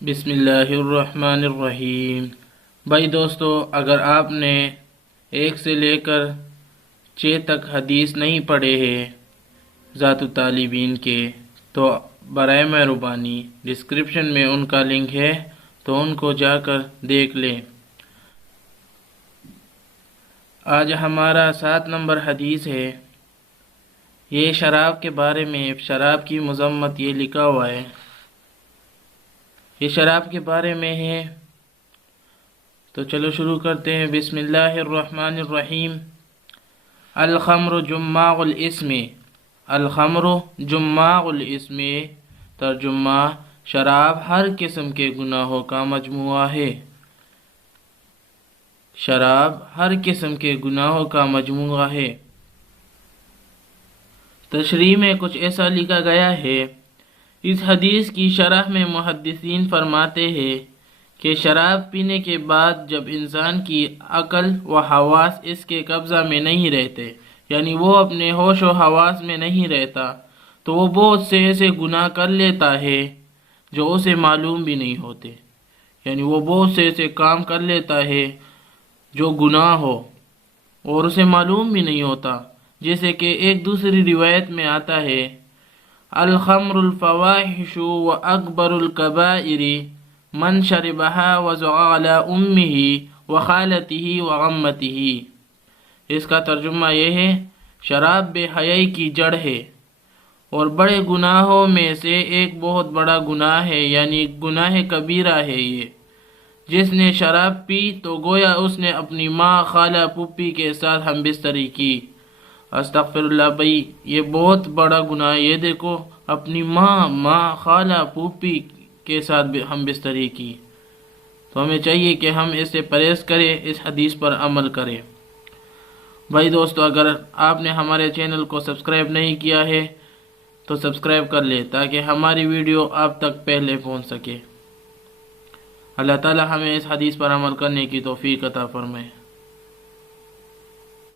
بسم اللہ الرحمن الرحیم۔ بھائی دوستو، اگر آپ نے 1 سے لے کر 6 تک حدیث نہیں پڑھے ہیں ذات الطالبین کے، تو برائے مہربانی ڈسکرپشن میں ان کا لنک ہے، تو ان کو جا کر دیکھ لیں۔ آج ہمارا 7 نمبر حدیث ہے۔ یہ شراب کے بارے میں، شراب کی مذمت یہ لکھا ہوا ہے۔ یہ شراب کے بارے میں ہے، تو چلو شروع کرتے ہیں۔ بسم اللہ الرحمن الرحیم۔ الخمر جماع الاسم، الخمر جماع الاسم، ترجمہ شراب ہر قسم کے گناہوں کا مجموعہ ہے۔ شراب ہر قسم کے گناہوں کا مجموعہ ہے۔ تشریح میں کچھ ایسا لکھا گیا ہے۔ اس حدیث کی شرح میں محدثین فرماتے ہیں کہ شراب پینے کے بعد جب انسان کی عقل و حواس اس کے قبضہ میں نہیں رہتے، یعنی وہ اپنے ہوش و حواس میں نہیں رہتا، تو وہ بہت سے ایسے گناہ کر لیتا ہے جو اسے معلوم بھی نہیں ہوتے، یعنی وہ بہت سے ایسے کام کر لیتا ہے جو گناہ ہو اور اسے معلوم بھی نہیں ہوتا۔ جیسے کہ ایک دوسری روایت میں آتا ہے، الخمر الفواحش و اکبر الکبائر من شربها وزع على امه وخالته وعمته۔ اس کا ترجمہ یہ ہے، شراب بے حیائی کی جڑ ہے اور بڑے گناہوں میں سے ایک بہت بڑا گناہ ہے، یعنی گناہ کبیرہ ہے یہ۔ جس نے شراب پی تو گویا اس نے اپنی ماں، خالہ، پھوپھی کے ساتھ ہم بستری کی۔ استغفر اللہ بھائی، یہ بہت بڑا گناہ ہے۔ یہ دیکھو، اپنی ماں، خالہ، پھوپھی کے ساتھ ہم بستری کی۔ تو ہمیں چاہیے کہ ہم اس سے پرہیز کریں، اس حدیث پر عمل کریں۔ بھائی دوستو، اگر آپ نے ہمارے چینل کو سبسکرائب نہیں کیا ہے تو سبسکرائب کر لیں، تاکہ ہماری ویڈیو آپ تک پہلے پہنچ سکے۔ اللہ تعالی ہمیں اس حدیث پر عمل کرنے کی توفیق عطا فرمائے۔